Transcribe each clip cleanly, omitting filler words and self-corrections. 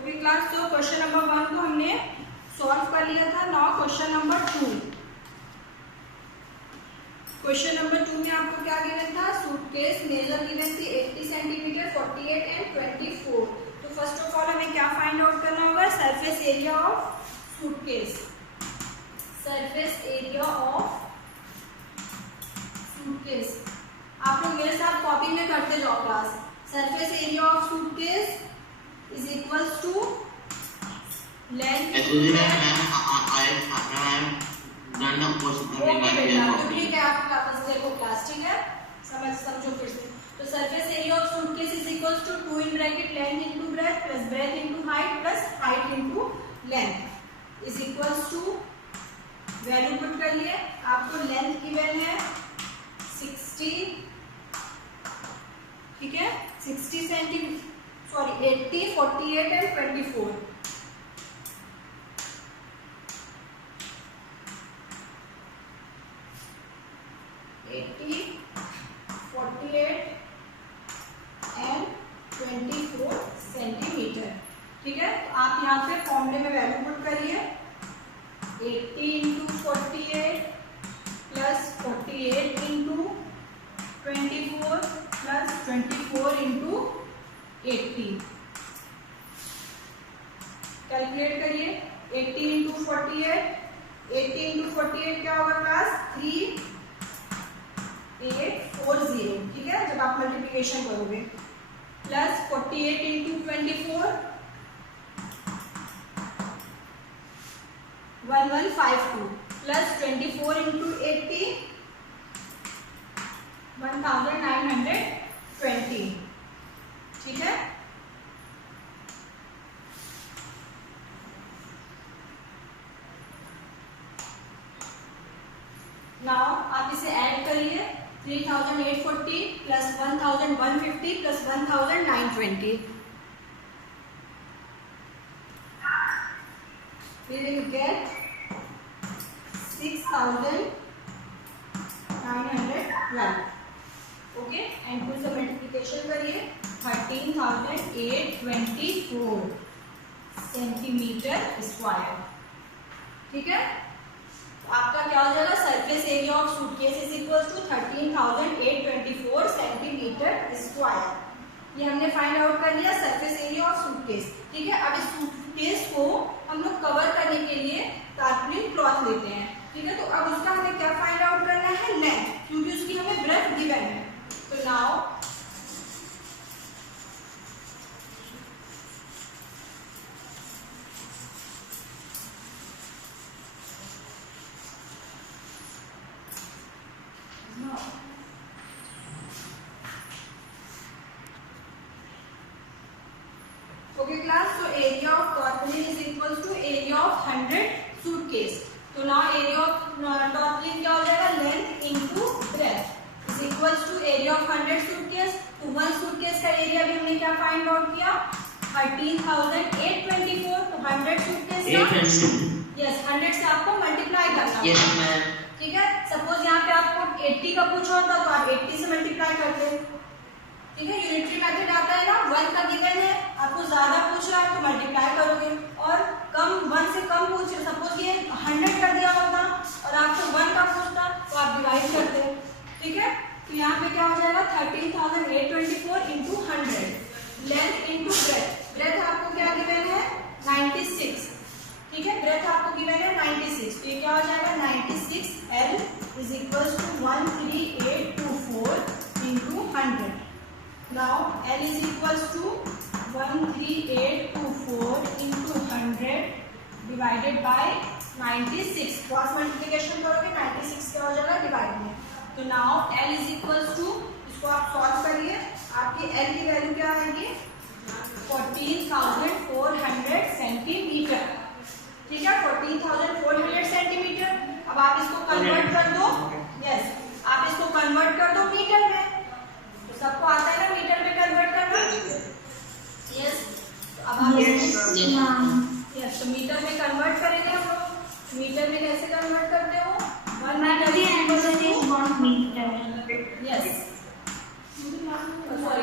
Okay class, तो question number 1 को हमने सॉल्व कर लिया था। Now question number 2। Question number 2 में आपको क्या गिवन था? सूटकेस मेजर गिवन थी 80 सेंटीमीटर, 48 एंड 24। तो फर्स्ट ऑफ ऑल हमें क्या फाइंड आउट करना होगा? Surface area of suitcase. Surface area of suitcase आप लोग मेरे साथ कॉपी में करते जाओ class. Surface area of suitcase is equals to length into ठीक है, आप वापस देखो क्लास, ठीक है, समझो फिर से। तो surface area of suitcase is equals to 2 in bracket length into breadth plus breadth into height plus height into length is equals to, value put कर लिए। आपको लेंथ गिवन है 60, ठीक है, 60 सेंटीमीटर, सॉरी 80, 48 एंड 24। सेंटीमीटर, ठीक है। तो आप यहाँ पे फॉर्मूले में वैल्यू पुट करिए। 80 into 48 plus 48 into 24 plus 24 into 80। Calculate करिए। 80 इंटू 48, 80 इंटू 48 क्या होगा क्लास? 3840, ठीक है, जब आप मल्टीप्लिकेशन करोगे। प्लस 48 इंटू 24 1152 प्लस 24 इंटू 80 1920, ठीक है। नाउ आप इसे ऐड करिए। 3840 plus 1150 plus 1920, we will get 6912, okay. And फिर से मल्टीप्लिकेशन करिए। 13,824 सेंटीमीटर स्क्वायर, ठीक है। आपका क्या हो जाएगा? Surface area of suitcase is equal to 13,824 centimetre square. ये हमने फाइंड आउट कर लिया सरफेस एरिया ऑफ सूटकेस, ठीक है। अब इस सूटकेस को हम लोग कवर करने के लिए टारपालिन क्लॉथ लेते हैं, ठीक है। तो अब उसका हमें क्या फाइंड आउट करना है? लेंथ, क्योंकि उसकी हमें ब्रेथ गिवन है। तो now okay class, so area of tarpaulin is equals to area of 100 suitcase. तो now area of tarpaulin क्या हो जाएगा? Length into breadth is equals to area of 100 suitcase. तो 1 suitcase का एरिया भी हमने क्या फाइंड आउट किया? 13,824। तो 100 suitcase का यस 100 से आपको मल्टीप्लाई करना है, ठीक है। सपोज यहाँ पे आपको 80 का पूछा होता तो आप 80 से मल्टीप्लाई करते, ठीक है। यूनिटरी मेथड आता है ना, 1 का गिवन है, आपको ज्यादा पूछ रहा है तो मल्टीप्लाई करोगे, और कम 1 से कम पूछ रहे, सपोज ये 100 कर दिया होता और आपको 1 का पूछता तो आप डिवाइड करते, ठीक है। तो यहाँ पे क्या हो जाएगा? 13,824 into 100, length into breadth. Breadth आपको क्या गिवन है? 96, ठीक है। ब्रेथ आपको गिवन है 96, तो ये क्या हो जाएगा? 96 L is equals to 13824 into 100। Now L is equals to 13824 into 100 divided by 96. Cross multiplication करोगे 96 क्या हो जाएगा? डिवाइड में। तो now L is equals to, इसको आप सॉल्व करिए, आपकी L की वैल्यू क्या आएगी? 14,400 सेंटीमीटर, ठीक है। 14,400 सेंटीमीटर। अब आप इसको कन्वर्ट कर दो, यस, आप इसको कन्वर्ट कर दो मीटर में। सबको आता है ना मीटर में कन्वर्ट करना? यस। तो अब आप यस, तो मीटर में कन्वर्ट करेंगे हम लोग। मीटर में कैसे कन्वर्ट करते हो? 1 metre yes, sorry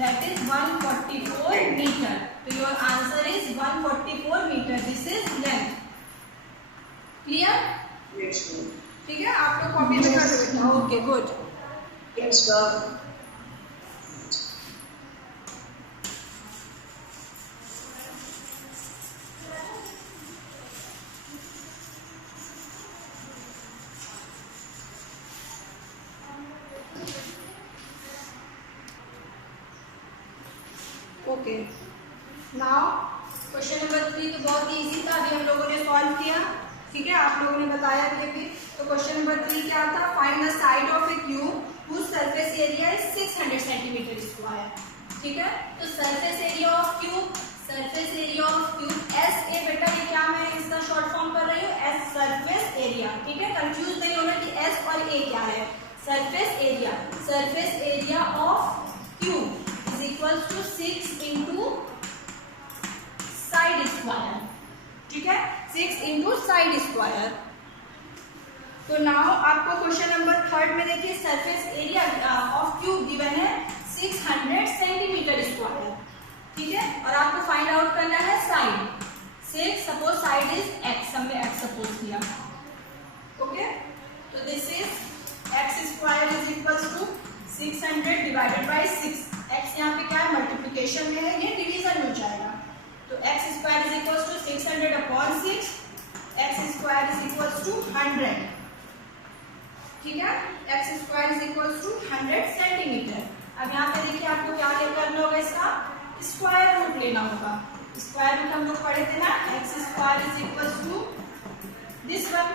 that is 144 meter. So your answer is 144 meter. This is length. Clear? Yes, sir. ठीक है, आप लोग कॉपी में कर दो बेटा. Okay, good. Yes, sir. Okay, now question number 3 तो बहुत ही इजी था, अभी हम लोगों ने सॉल्व किया. ठीक है, आप लोगों ने बताया भी. तो क्वेश्चन नंबर 3 क्या था? Find the side of A cube whose surface area is 600 centimetre square. ठीक है, तो surface area of cube, surface area of cube S A बेटा, ये क्या मैं इसका शॉर्ट फॉर्म कर रही हूँ, एस सरफेस एरिया. ठीक है, कंफ्यूज नहीं होना कि एस और ए क्या है. Surface area of cube is equals to 6 into side square. ठीक है, 6 into साइड स्क्वायर. तो नाउ आपको क्वेश्चन नंबर 3 में देखिए, surface area of cube given है 600 सेंटीमीटर स्क्वायर. ठीक है, और आपको फाइंड आउट करना है side. 6 suppose side is x, हमने x सपोज किया. ओके, तो this is x square is equals to 600 divided by 6. x यहाँ पे क्या है, मल्टीप्लिकेशन में है, ये डिवीजन में हो जाएगा. तो x square is equals to 600 upon 6. x square is equals to 100. ठीक है, x square is equals to 100 centimetre. अब यहाँ पे देखिए आपको क्या करना होगा, इसका स्क्वायर रूट लेना होगा. स्क्वायर रूट हम लोग पढ़े थे ना, x square is equals to this one.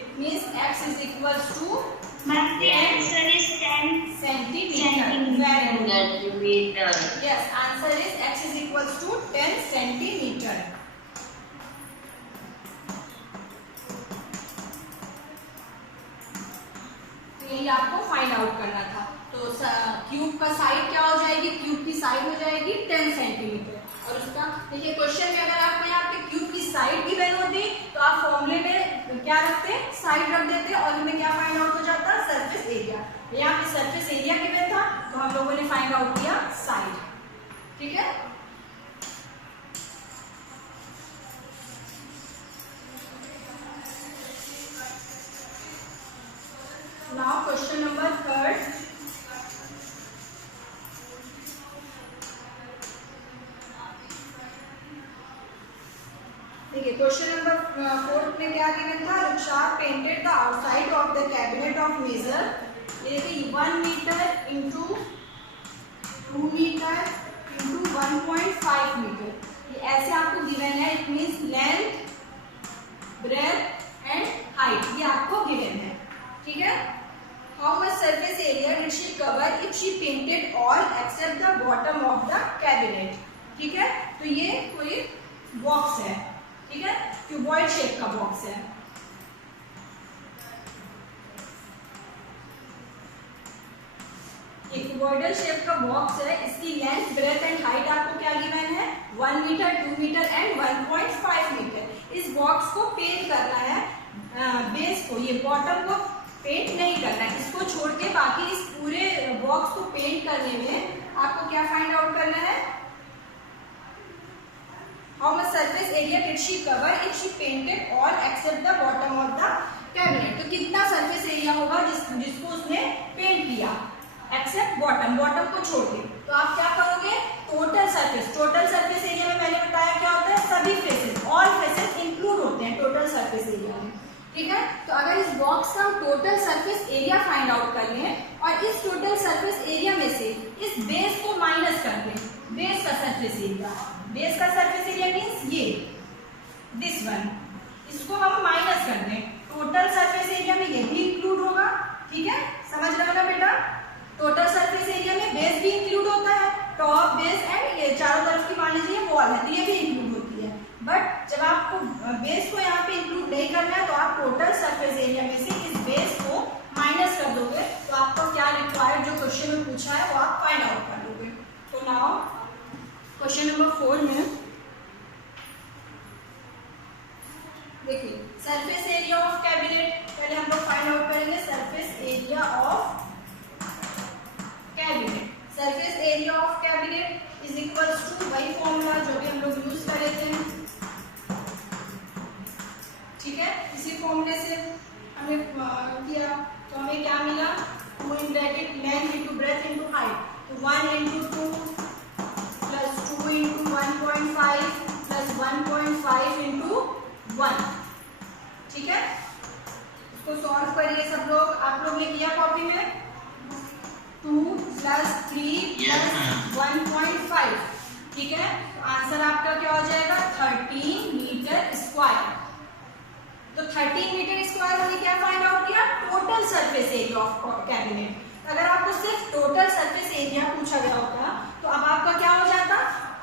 It means x is equals to, But the answer is 10 centimeter. Yes, answer is x is equals to 10 centimeter. तो यही आपको फाइंड आउट करना था. तो क्यूब का साइड क्या हो जाएगी, क्यूब की साइड हो जाएगी 10 सेंटीमीटर. और उसका देखिए क्वेश्चन में अगर आपको यहाँ पे क्यूब की साइड गिवन होती तो आप फॉर्मूले में क्या रखते, साइड रख देते, और इनमें क्या फाइंड आउट हो जाता, सरफेस एरिया. यहाँ पे सरफेस एरिया गिवन था तो हम लोगों ने फाइंड आउट किया साइड. ठीक है, नाउ क्वेश्चन नंबर 3. देखिए क्वेश्चन नंबर 4 में क्या गिवन था, Rukhsar painted the outside of the cabinet of measure. ये देखिए 1 meter into 2 meter into 1.5 meter. ये ऐसे आपको गिवन है. It means length, breadth and height, ये आपको गिवन है. ठीक है, how much surface area did she cover if she painted all except the bottom of the cabinet. ठीक है, तो ये कोई बॉक्स है. ठीक है, क्यूबॉइड शेप का बॉक्स है. एक क्यूबॉइडल शेप का बॉक्स है. इसकी लेंथ, ब्रेथ एंड हाइट आपको क्या गिवन है, 1 मीटर, 2 मीटर एंड 1.5 मीटर. इस बॉक्स को पेंट करना है, बेस को, ये बॉटम को पेंट नहीं करना है. इसको छोड़ के बाकी इस पूरे बॉक्स को पेंट करने में आपको क्या फाइंड आउट करना है, how much surface area did she cover if she painted all except the bottom of the cabinet. तो कितना सरफेस एरिया होगा जिसको उसने पेंट किया, एक्सेप्ट बॉटम, बॉटम को छोड़ के. तो आप क्या करोगे, टोटल सरफेस एरिया में मैंने बताया क्या होता है, सभी फेसेस, ऑल फेसेस इंक्लूड होते हैं टोटल सरफेस एरिया में. ठीक है, तो अगर इस बॉक्स का हम total surface area find out कर लें और इस टोटल सरफेस एरिया में से इस बेस को माइनस कर दें, बेस का सरफेस एरिया, बेस का सरफेस एरिया मींस ये दिस वन, इसको हम माइनस कर दें, टोटल सरफेस एरिया में ये भी इंक्लूड होगा. ठीक है, समझ रहे हो ना बेटा, टोटल सरफेस एरिया में बेस भी इंक्लूड होता है, टॉप, बेस एंड ये चारों तरफ की मान लीजिए वॉल है तो ये भी इंक्लूड होती है. बट जब आपको बेस को यहाँ पे इंक्लूड नहीं करना है तो आप टोटल सरफेस एरिया में से इस बेस को माइनस कर दोगे तो आपको क्या रिक्वायर्ड जो क्वेश्चन में पूछा है वो आप फाइंड आउट कर लोगे. तो नाउ क्वेश्चन नंबर 4 में देखिए सरफेस एरिया ऑफ कैबिनेट, पहले हम लोग फाइंड आउट करेंगे surface area of cabinet. Surface area formula जो भी हम लोग यूज करे थे, ठीक है, इसी फॉर्मूले से हमने किया तो हमें क्या मिला, 2 in bracket length into breath into height, तो 1 into 2 plus 2 into 1.5 plus 1.5 into 1, ठीक है। इसको सॉल्व करिए सब लोग, आप लोग ने किया कॉपी में, 2 प्लस 3 प्लस 1.5, ठीक है। तो आंसर आपका क्या हो जाएगा, 13 मीटर स्क्वायर। तो 13 मीटर स्क्वायर हमने क्या फाइंड आउट किया, total surface area of cabinet. अगर आपको सिर्फ टोटल सरफेस एरिया पूछा गया होता तो अब आपका क्या हो जाता,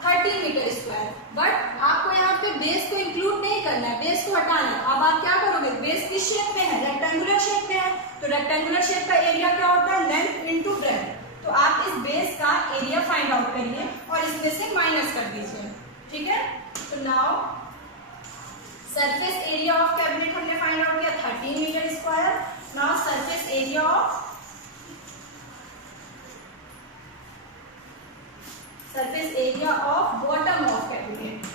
13 मीटर स्क्वायर, बट आपको यहाँ पे बेस को इंक्लूड नहीं करना है, बेस को हटाना है। अब आप क्या करोगे, बेस किस शेप में है, रेक्टेंगुलर शेप में है, तो रेक्टेंगुलर शेप का एरिया क्या होता है, लेंथ इंटू ब्रेथ। तो आप इस बेस का एरिया फाइंड आउट करिए और इसमें से माइनस कर दीजिए, ठीक है। तो now surface area of cabinet हमने फाइंड आउट किया 13 metre square. Now surface area of bottom of cabinet,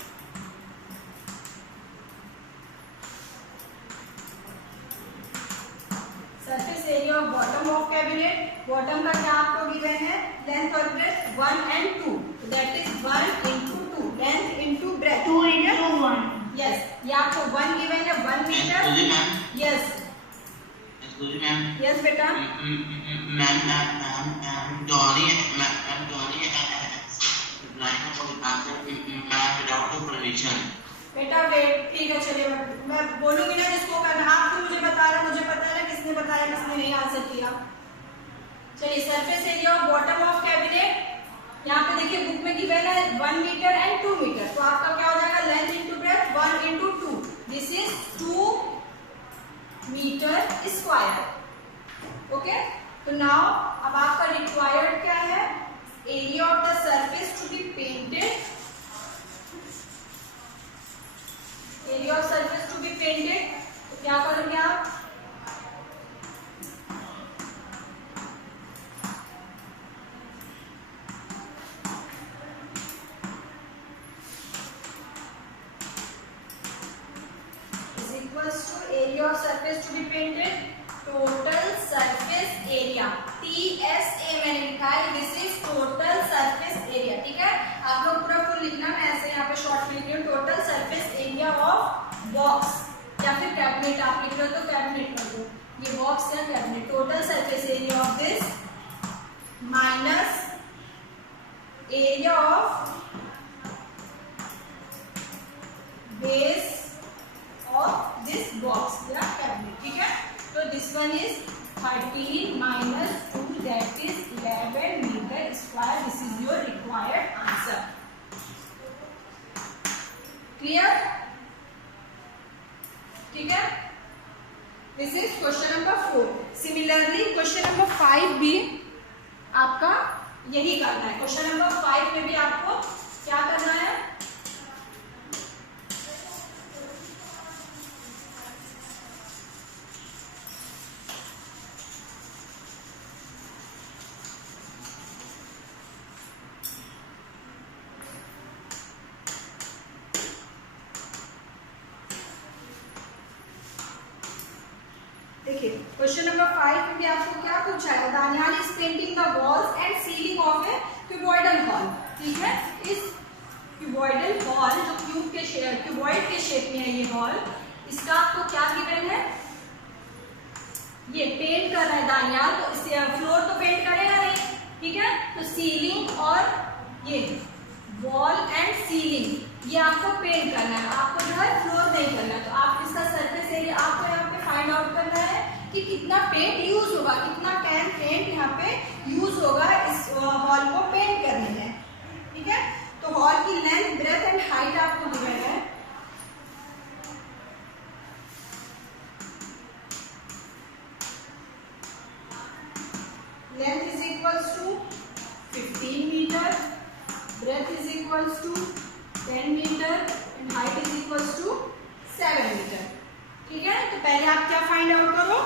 surface area of bottom of cabinet. Bottom का क्या आपको गिवन है, लेंथ और breadth 1 and 2, that is 1 into 2, length into breadth 2 into 1. Yes, ये आपको 1 given है, 1 metre. Yes yes बेटा, बेटा वेट, ठीक है, चलिए मैं बोलूंगी ना जिसको करना, आप तो मुझे बता रहे, मुझे पता है ना किसने बताया किसने नहीं आंसर किया। चलिए surface area of bottom of cabinet, यहाँ पे देखिए बुक में गिवन है 1 मीटर एंड 2 मीटर, तो आपका क्या हो जाएगा, length into breadth 1 into 2, this is 2 metre square, okay. तो नाउ अब आपका रिक्वायर्ड क्या है, area of the surface to be painted, area of surface to be painted. तो क्या करोगे आप, area of surface to be painted, total surface area, TSA मैंने लिखा है, this is total surface area, ठीक है। आप लोग पूरा फुल लिखना, मैं ऐसे यहाँ पे शॉर्ट में लिख रही हूँ, total surface area of box या फिर कैबिनेट, आप लिख रहे हो तो कैबिनेट कर दो, ये बॉक्स या cabinet, total surface area of this minus area of base of this box या cabinet, ठीक है। तो this one is 13 minus 2, that is 11 meter square. This is your required answer. Clear? ठीक है। This is question number 4. Similarly, question number 5 भी आपका यही करना है। क्वेश्चन नंबर 5 में भी आपको क्या करना है, देखिए क्वेश्चन नंबर 5 में भी आपको क्या पूछा है, Daniyal is painting the walls and ceiling of A cuboidal hall, ठीक है। इस क्यूबॉइडल हॉल जो क्यूबॉइड के शेप में है ये हॉल, इसका आपको क्या गिवन है, ये पेंट कर रहा है दानियाल, तो इसे फ्लोर तो पेंट करेगा नहीं, ठीक है। तो सीलिंग और ये वॉल एंड सीलिंग ये आपको पेंट करना है, आपको जो है फ्लोर नहीं करना है। तो आप इसका सरफेस एरिया आपको यहाँ पे फाइंड आउट करना है कि कितना पेंट यूज होगा, कितना कैन पेंट यहाँ पे यूज होगा इस हॉल को पेंट करने में, ठीक है। तो हॉल की लेंथ ब्रेथ एंड हाइट आपको गिवन है, length is equals to 15 metre, breadth is equals to 10 meter and height is equals to 7 meter, ठीक है। तो पहले आप क्या फाइंड आउट करो,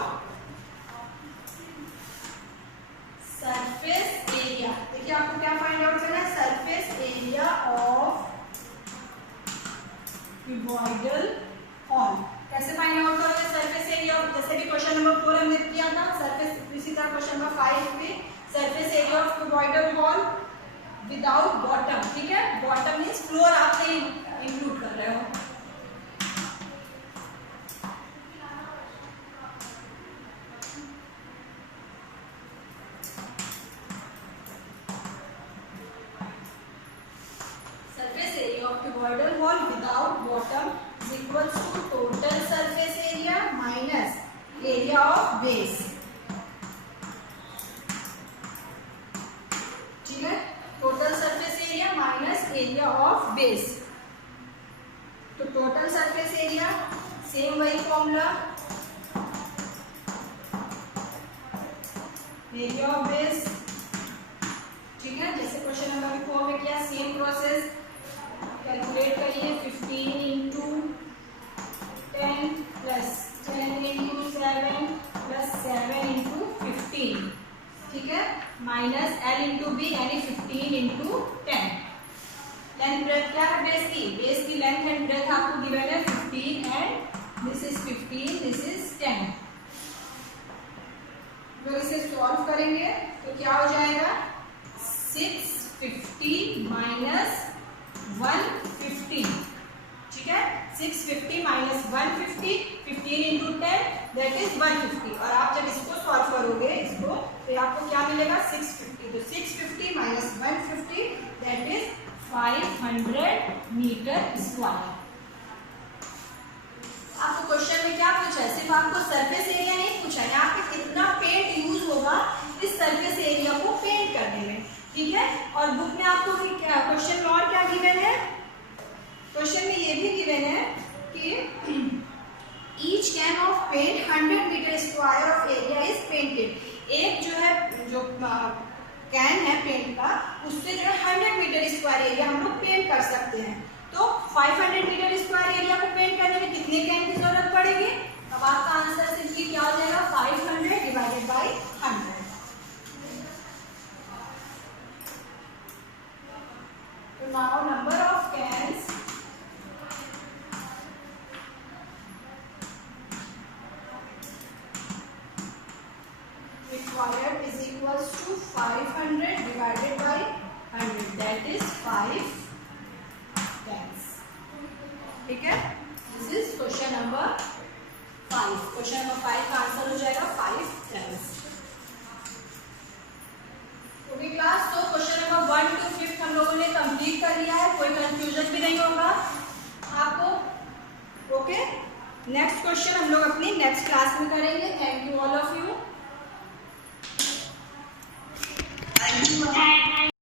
सरफेस एरिया, देखिए आपको क्या फाइंड आउट करना है, surface area of cuboidal hall. कैसे फाइंड आउट करोगे सरफेस एरिया? जैसे भी क्वेश्चन नंबर 4 हमने किया था, सरफेस, इसी तरह क्वेश्चन नंबर 5 में surface area of cuboidal hall without bottom. ठीक है, बॉटम मींस फ्लोर आप नहीं इंक्लूड कर रहे हो। Surface area of cuboidal hall without bottom is equals to total surface area minus area of base. ठीक है, total surface area minus area of base. तो टोटल सरफेस एरिया सेम वही formula, area of base. ठीक है, जैसे question number 4 में किया, same process calculate करिए। 15 into 10 plus 10 into 7 plus 7 into 15। ठीक है, माइनस एल इंटू बी यानी 15 इंटू 10। लेंथ ब्रेथ क्या है बेस की? बेस की लेंथ एंड ब्रेथ आपको गिवन है 15 and this is 15, this is 10। तो इसे सॉल्व करेंगे तो क्या हो जाएगा? 650 माइनस 150। ठीक है, 650 माइनस 150, 15 इंटू 10 दैट इज 150। और आप जब इसको सॉल्व करोगे इसको तो आपको क्या मिलेगा? 650। तो 650 minus 150 that is 500 metre square. आपको क्वेश्चन में क्या पूछा है? सिर्फ आपको सरफेस एरिया नहीं पूछा है, यहाँ पे कितना पेंट यूज होगा इस सरफेस एरिया को पेंट करने में। ठीक है, और बुक में आपको क्वेश्चन में और क्या गिवन है? क्वेश्चन में ये भी गिवन है कि each can of paint 100 metre square of area is painted. एक जो है, जो कैन है पेंट का, उससे जो है 100 मीटर स्क्वायर एरिया हम लोग पेंट कर सकते हैं। तो 500 मीटर स्क्वायर एरिया को पेंट करने में कितने कैन की जरूरत पड़ेगी? अब आपका आंसर सिंपली क्या हो जाएगा? 500 डिवाइडेड बाई 100। तो now number of cans required is equals to 500 divided by 100, that is 5 cans. ठीक है, this is question number 5। Question number 5 का आंसर हो जाएगा 5 cans। ओके क्लास, तो क्वेश्चन नंबर 1 to 5 हम लोगों ने कंप्लीट कर लिया है, कोई कंफ्यूजन भी नहीं होगा आपको। ओके, नेक्स्ट क्वेश्चन हम लोग अपनी नेक्स्ट क्लास में करेंगे। Thank you all of you. Thank